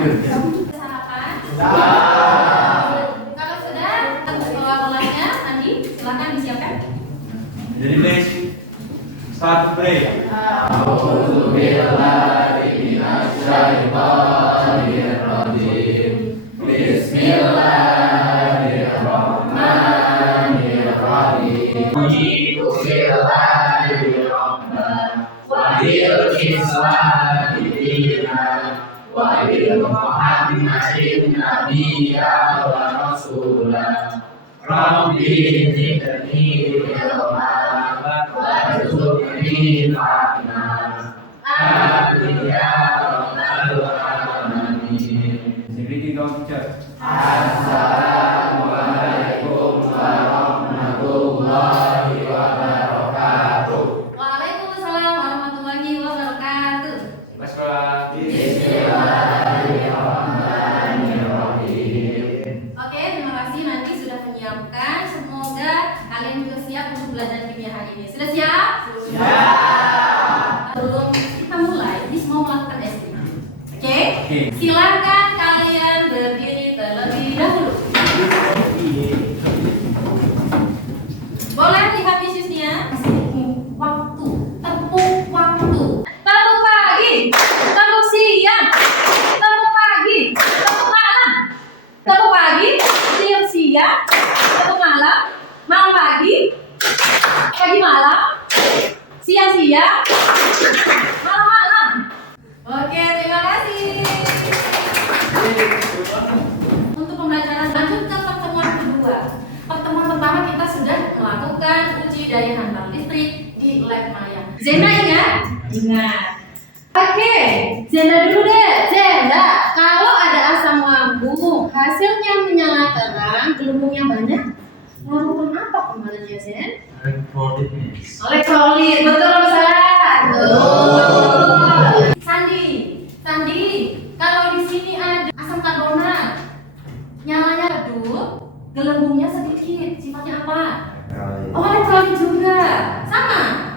Sarapan? Kalau sudah, bola-bolanya Andi, silakan disiapkan. Jadi please start to play. Greeting our teacher. Waalaikumsalam warahmatullahi wabarakatuh. Oke, terima kasih nanti sudah menyiapkan. Semoga kalian juga siap untuk belajar kimia hari ini. Sudah siap? Sebelum kita mulai, Miss mau melakukan estimasi. Oke? Silakan kalian berdiri terlebih dahulu. Boleh lihat visunya? Waktu, tepuk waktu. Tepuk pagi, tepuk siang, tepuk pagi, tepuk malam. Tepuk pagi, siang, tepuk malam, malam pagi, pagi malam, siang, malam malam. Oke, terima kasih. Untuk pembelajaran lanjut ke pertemuan kedua. Pertemuan pertama kita sudah melakukan uji daya hantar listrik di lab Maya. Zenda ingat? Ingat. Oke, Zenda dulu deh. Zenda, kalau ada asam lambung, hasilnya menyala terang, gelembungnya banyak, larutan apa kemarin ya, Zen? Elektrolit, betul Ustaz? Betul. Sandi, kalau di sini ada asam karbonat, nyalanya redup, gelembungnya sedikit, sifatnya apa? Oh, elektrolit juga. Sama.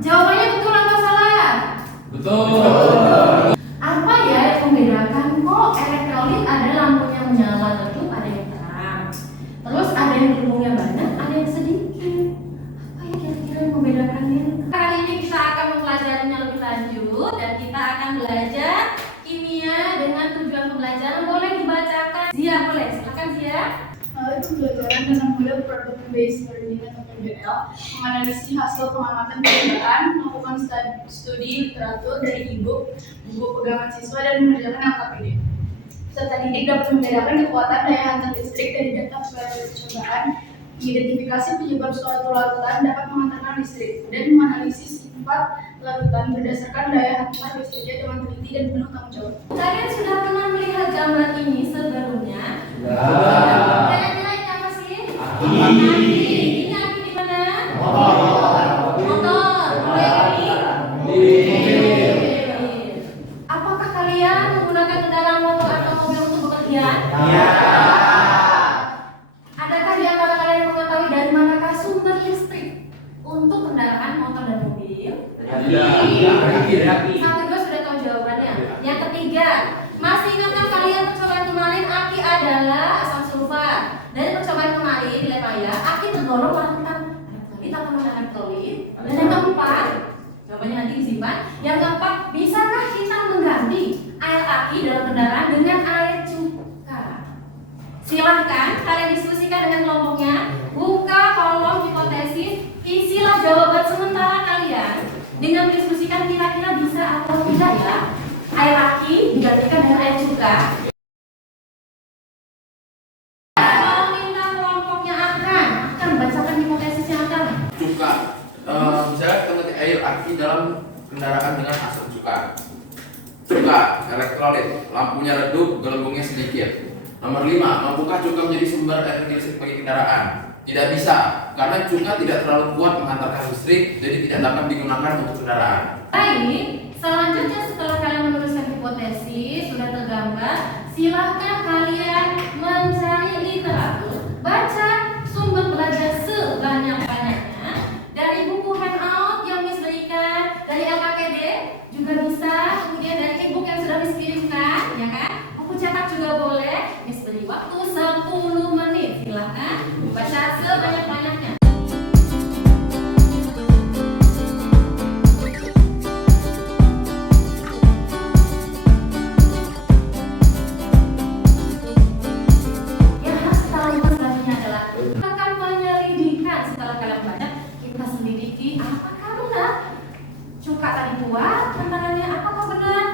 Jawabannya betul atau salah? Betul. Apa ya yang membedakan kok elektrolit ada lampunya menyala redup, ada yang terang. Terus ada yang gelembungnya banyak, ada yang sedikit. Apa ya kira-kira yang membedakannya? Kali ini kita akan mempelajarinya lebih lanjut dan kita akan belajar kimia dengan tujuan pembelajaran. Boleh dibacakan? Zia, boleh. Silakan Zia. Itu pembelajaran dengan model problem based learning atau PBL, menganalisis hasil pengamatan percobaan, melakukan studi literatur dari buku pegangan siswa dan mengerjakan LKPD. Peserta didik dapat membedakan kekuatan daya hantar listrik dari data percobaan, mengidentifikasi penyebab suatu larutan dapat menghantarkan listrik, dan menganalisis sifat larutan berdasarkan daya hantar listriknya dengan teliti dan penuh tanggung jawab. Kalian sudah pernah melihat gambar ini sebelumnya? Kira-kira ini apa sih? Aki. Ini aki di mana? Motor. Kalau yang ini? Apakah kalian menggunakan kendaraan motor atau mobil untuk bekerja? Iya. Adakah di antara kalian mengetahui dari manakah sumber listrik untuk kendaraan motor dan mobil? Satu dua sudah tahu jawabannya. Yang ketiga, masih ingatkah kalian percobaan kemarin aki adalah asam sulfat? Dari percobaan kemarin di lab Maya, aki tergolong larutan elektrolit atau non elektrolit? Dan yang keempat, jawabannya nanti disimpan. Yang keempat, bisakah kita mengganti air aki dalam kendaraan dengan air cuka? Silahkan kalian diskusikan dengan kelompoknya. Buka kolom hipotesis, isilah jawaban sementara kalian dengan mendiskusikan kira-kira bisa atau tidak ya air aki digantikan dengan air cuka. Minta kelompoknya akan bacakan hipotesisnya akan. Cuka, misalnya kita ngetik air aki dalam kendaraan dengan asam cuka. Cuka, elektrolit, lampunya redup, gelembungnya sedikit. Nomor 5, mampukah cuka menjadi sumber energi listrik bagi kendaraan? Tidak bisa, karena cuka tidak terlalu kuat menghantarkan listrik, jadi tidak dapat digunakan untuk kendaraan. Baik, selanjutnya setelah kalian menuliskan hipotesis sudah tergambar, silahkan kalian mencari literatur, baca sumber belajar sebanyak-banyaknya dari buku handout yang Miss berikan, dari LKPD juga bisa, kemudian dari e-book yang sudah Miss kirimkan, yang diberi waktu 10 menit. Silahkan baca sebanyak-banyaknya. Yang harus kita lakukan selanjutnya adalah akan penyelidikan. Setelah kalian baca, kita selidiki apakah benar cuka tadi kuat tantangannya, apakah benar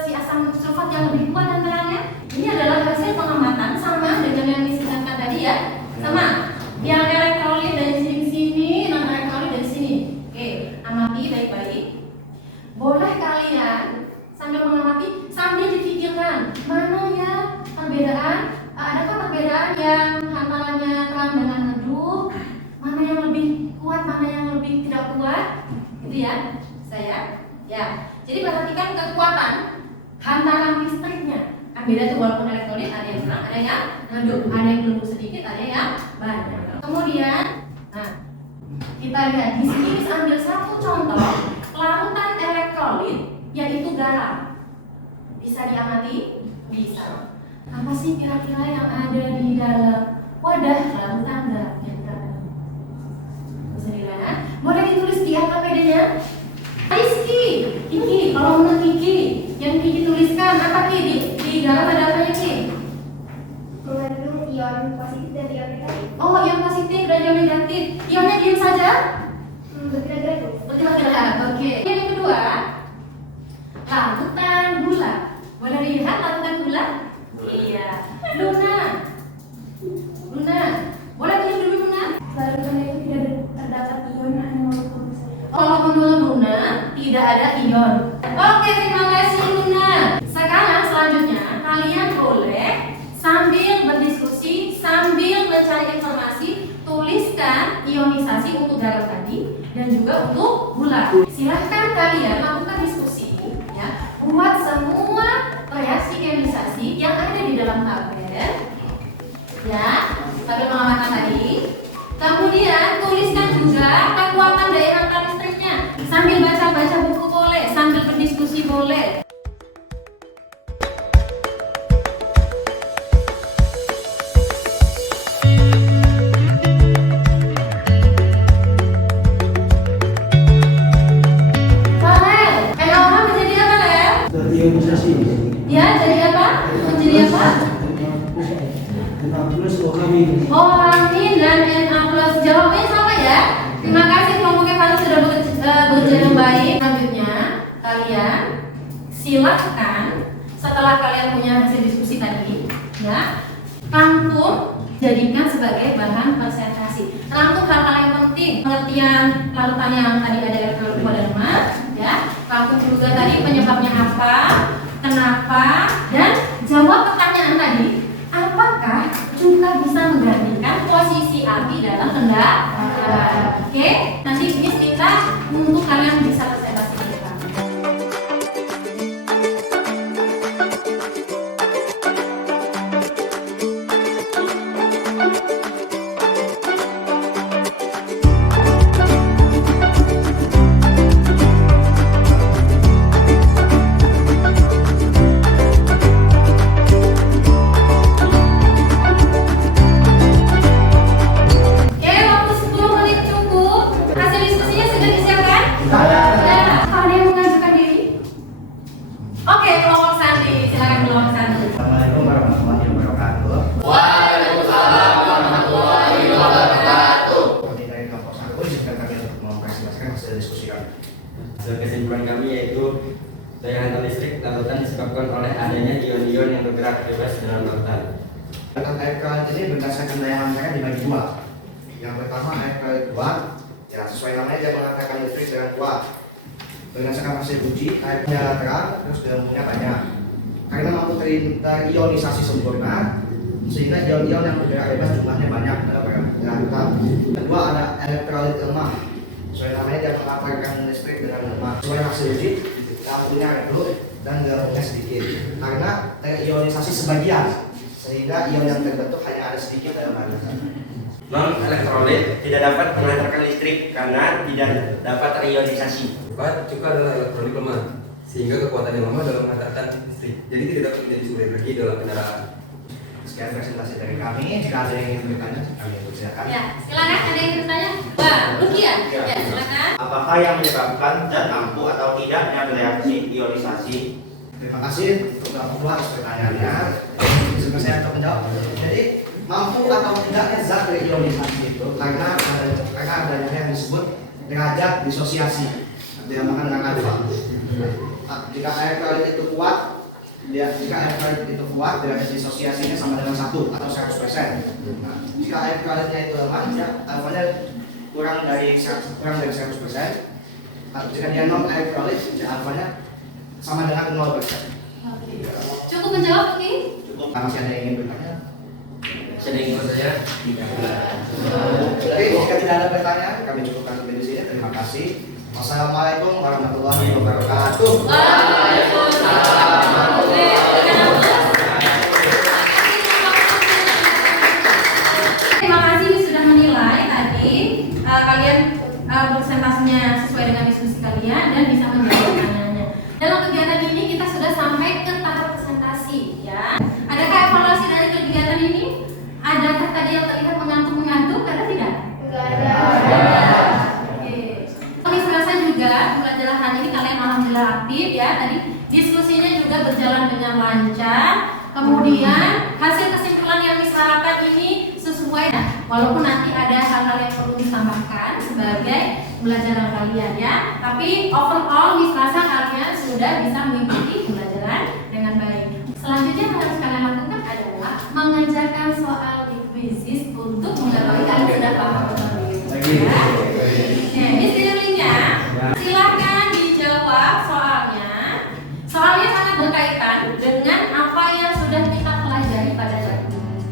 si asam sulfat yang lebih kuat tantangannya. Ini adalah hasil pengamatan sama dengan yang disebutkan tadi ya, sama yang elektrolit dari sini, non elektrolit dari sini. Oke, amati baik-baik. Boleh kalian sambil mengamati sambil dipikirkan mana ya perbedaan, adakah perbedaan yang hantarannya terang dengan redup, mana yang lebih kuat, mana yang lebih tidak kuat, gitu ya saya. Ya, jadi perhatikan kekuatan hantaran listriknya. Kan beda tuh, walaupun elektrolit ada yang terang, ada yang redup, ada yang gelembung sedikit, ada yang banyak. Kemudian, nah kita lihat di sini bisa ambil satu contoh larutan elektrolit yaitu garam. Bisa diamati? Bisa. Apa sih kira-kira yang ada di dalam wadah larutan garam? Bisa dilihat? Boleh ditulis di apa bedanya? Rizky, Kiki, kalau menurut Kiki, yang Kiki tuliskan apa Ki? Di garam ada apa ya Ki? Mengandung ion positif dan ion negatif. Oh, ion positif dan ion negatif. Ionnya diam saja? Berkira-kira itu. Berkira-kira, oke. Yang kedua, larutan gula. Boleh dilihat larutan gula? Iya. Luna, boleh tulis dulu Luna? Larutan itu tidak terdapat ion anomorfus. Kalau menurut Luna, tidak ada ion. Oke, terima kasih Luna. Sekarang selanjutnya, kalian boleh sambil berdiskusi, sambil mencari informasi, tuliskan ionisasi untuk garam tadi dan juga untuk gula. Silahkan kalian lakukan diskusi, ya, buat semua reaksi ionisasi yang ada di dalam tabel, ya, tabel pengamatan tadi. Kemudian tuliskan juga kekuatan daya hantar listriknya. Sambil baca-baca buku boleh, sambil berdiskusi boleh. Farel, NaOH menjadi apa Lel? Ionisasi. Ya, jadi apa? Menjadi apa? Oramin dan Na+. Jawabnya sama ya. Terima kasih kelompoknya kalian sudah bekerja baik. Selanjutnya kalian silakan setelah kalian punya hasil diskusi tadi, ya, rangkum jadikan sebagai bahan presentasi. Rangkum hal-hal yang penting, pengertian larutan yang tadi ada elektrolit dan lemak, ya. Rangkum juga tadi penyebabnya apa, kenapa, dan jawab pertanyaan tadi. Apakah cuka bisa menggantikan posisi api dalam kendaraan? Oke, nanti Miss minta untuk kalian bisa presentasikan. Oke, waktu 10 menit cukup. Hasil diskusinya sudah disiapkan? Ya. Ada yang mengajukan diri? Oke, kelompok Sandi. Silakan kelompok Sandi. Assalamualaikum warahmatullahi wabarakatuh. Waalaikumsalam warahmatullahi wabarakatuh. Seperti dari kelompok satu, izinkan kami untuk mempresentasikan hasil diskusi kami. Hasil kesimpulan kami yaitu daya hantar listrik larutan disebabkan oleh adanya ion-ion yang bergerak bebas dalam larutan. Larutan elektrolit ini berdasarkan daya hantarnya dibagi dua. Yang pertama elektrolit kuat, ya sesuai namanya dia menghantarkan listrik dengan kuat. Berdasarkan hasil uji, airnya terang, terus gelembungnya banyak. Karena mampu terionisasi sempurna, sehingga ion-ion yang bergerak bebas jumlahnya banyak dalam larutan. Kedua ada elektrolit lemah, sesuai namanya dia menghantarkan listrik dengan lemah. Sesuai hasil uji, lampunya redup dan gelembungnya sedikit. Karena terionisasi sebagian, sehingga ion yang terbentuk hanya ada sedikit dalam larutan. Non elektrolit tidak dapat menghantarkan listrik karena tidak dapat terionisasi. Cuka adalah elektrolit lemah, sehingga kekuatan yang lemah dalam menghantarkan listrik. Jadi tidak dapat menjadi sumber energi dalam kendaraan. Sekian presentasi dari kami. Jika ada yang ingin bertanya, kami persilakan. Ya, silakan ada yang ingin bertanya? Wah, Luki ya? Ya, silakan. Apakah yang menyebabkan zat mampu atau tidaknya bereaksi ionisasi? Terima kasih untuk Bapak atas pertanyaannya. Sebelum saya untuk menjawab, jadi mampu atau tidaknya zat reionisasi itu karena adanya yang disebut derajat disosiasi. Dinamakan angka 2. Jika air klorid itu kuat, derajat disosiasinya sama dengan 1 atau 100%. Nah, jika air kloridnya itu lemah, alfanya kurang dari 100%. Jika dia non air klorid, alfanya sama dengan 0%. Cukup menjawab, Luki? Cukup. Masih ada yang ingin bertanya? Sedang saya. Jadi jika tidak ada pertanyaan, kami cukupkan sampai di sini. Terima kasih. Wassalamualaikum warahmatullahi wabarakatuh. Waalaikumsalam. Terima kasih sudah menilai tadi kalian presentasinya sesuai dengan diskusi kalian dan bisa menjawab pertanyaannya. Dalam kegiatan ini kita sudah sampai ke tahap presentasi, ya. Adakah evaluasi dari kegiatan ini? Adakah tadi yang terlihat mengantuk-mengantuk? Ada tidak? Enggak ada. Oke. Kami serasa juga pembelajaran hari ini kalian alhamdulillah aktif ya. Tadi diskusinya juga berjalan dengan lancar. Kemudian hasil kesimpulan yang diharapkan ini sesuai. Walaupun nanti ada hal-hal yang perlu ditambahkan sebagai pembelajaran kalian ya. Tapi overall serasa kalian sudah bisa mengikuti pembelajaran dengan baik. Selanjutnya yang harus kalian lakukan adalah mengerjakan soal kuisis untuk mengetahui kalian sudah paham atau belum. Ya, di sini linknya. Silahkan dijawab soalnya. Soalnya sangat berkaitan dengan apa yang sudah kita pelajari pada hari ini.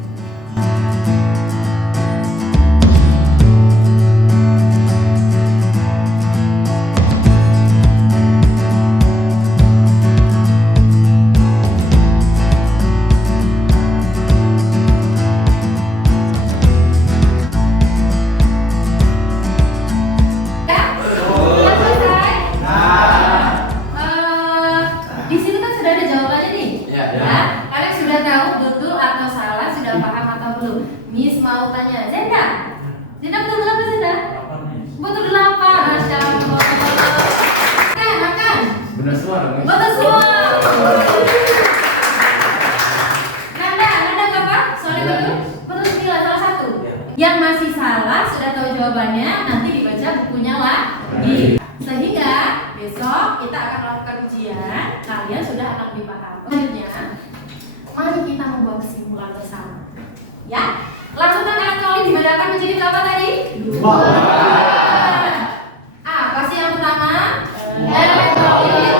Di sini kan sudah ada jawabannya nih. Ya. Kalian sudah tahu betul atau salah, sudah paham atau belum? Miss mau tanya, Zenda betul berapa Zenda? Betul 8. Masya Allah. Makan. Benar suara, guys. Betul semua. Nanda berapa? Soalnya betul? Betul 9, salah satu. Yang masih salah sudah tahu jawabannya, nanti dibaca bukunya lagi. Sehingga besok kita akan melakukan ujian, kalian sudah akan lebih paham. Selanjutnya, mari kita membuat kesimpulan bersama. Ya, langsungkan elektrolit dibedakan menjadi berapa tadi? 2. Apa sih yang pertama? Elektrolit.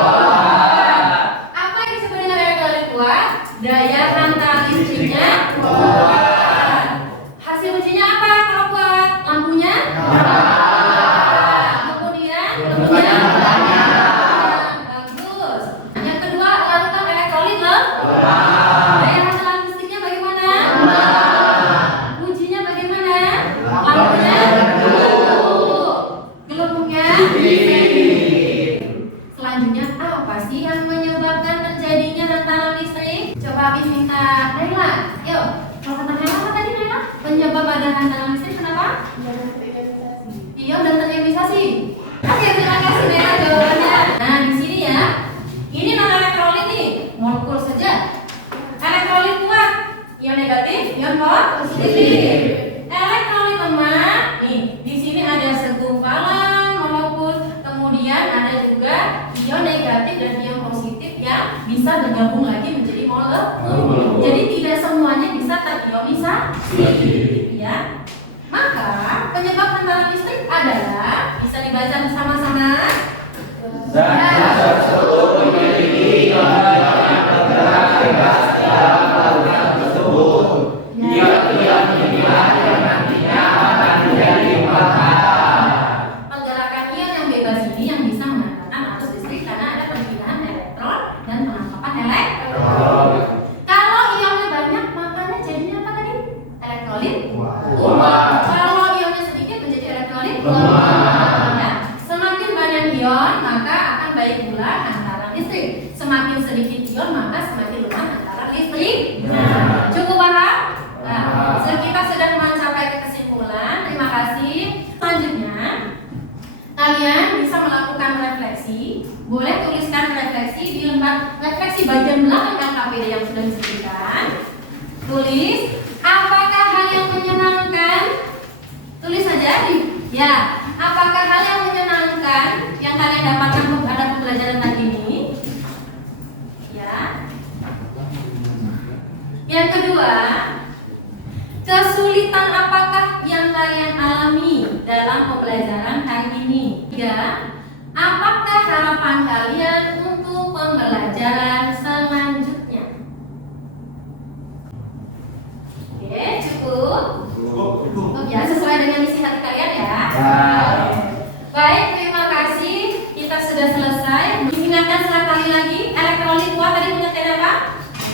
Apa yang disebut dengan elektrolit kuat? Daya hantar listriknya kuat. Hasil ujinya apa kalau kuat? Lampunya? Bagus. Yang kedua, larutan elektrolit loh. Daya hantaran listriknya bagaimana? Ujinya bagaimana? Lampunya? Gelembungnya? Selanjutnya, apa sih yang menyebabkan terjadinya hantaran listrik? Coba habis minta Naila. Yuk, kalau kata Naila apa tadi Naila? Penyebab ada hantaran listrik kenapa? Ion dan terionisasi. Oke, terima kasih Naila jawabannya. Nah, di sini ya. Ini non elektrolit nih, molekul saja. Elektrolit kuat, ion negatif, ion positif. Elektrolit lemah, nih di sini ada segumpalan molekul, kemudian ada juga ion negatif dan ion positif yang bisa bergabung lagi menjadi molekul. Jadi tidak semuanya bisa terionisasi, ya. Maka penyebab hantaran listrik adalah bisa dibaca bersama-sama. Iya. bagian belakang LKPD yang sudah disebutkan, tulis apakah hal yang menyenangkan. Tulis saja ya. Apakah hal yang menyenangkan yang kalian dapatkan pada pembelajaran tadi ini? Ya. Yang kedua, kesulitan apakah yang kalian alami dalam pembelajaran hari ini? Tiga, apakah harapan kalian untuk pembelajaran selanjutnya? Oke, cukup? Cukup ya, sesuai dengan isi hati kalian ya. Baik, terima kasih. Kita sudah selesai. Diingatkan sekali lagi, elektrolit kuat tadi pengertian apa?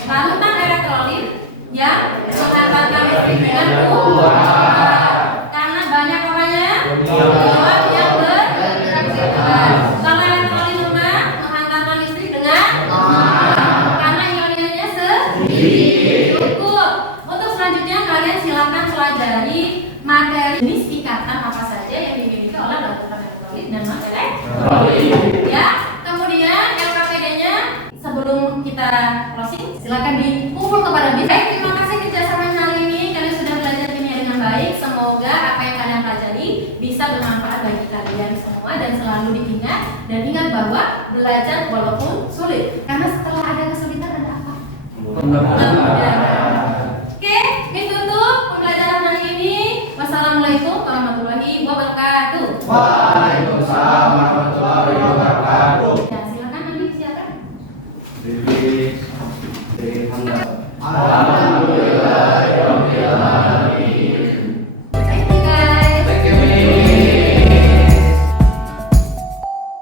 Larutan elektrolit yang menghantarkan listrik dengan kuat. Karena banyak orangnya ion yang beraktivitas. Kalau elektrolit lemah menghantarkan listrik dengan karena ion-ionnya sedikit. Cukup. Untuk selanjutnya kalian silakan pelajari materi jenis ikatan apa saja yang dimiliki oleh larutan elektrolit dan non-elektrolit. Ya. Kemudian LKPD-nya sebelum kita closing silakan dikumpul kepada BIM. Baik, terima kasih kerjasama hari ini. Kalian sudah belajar kimia dengan baik. Semoga apa yang kalian pelajari bisa bermanfaat bagi kalian semua dan selalu diingat. Dan ingat bahwa belajar walaupun sulit, karena setelah ada kesulitan ada apa? Kemudahan. Oke, ditutup pembelajaran hari ini. Wassalamualaikum warahmatullahi wabarakatuh. Waalaikumsalam warahmatullahi wabarakatuh. Ya, silakan nanti silakan. Dari Hamzah.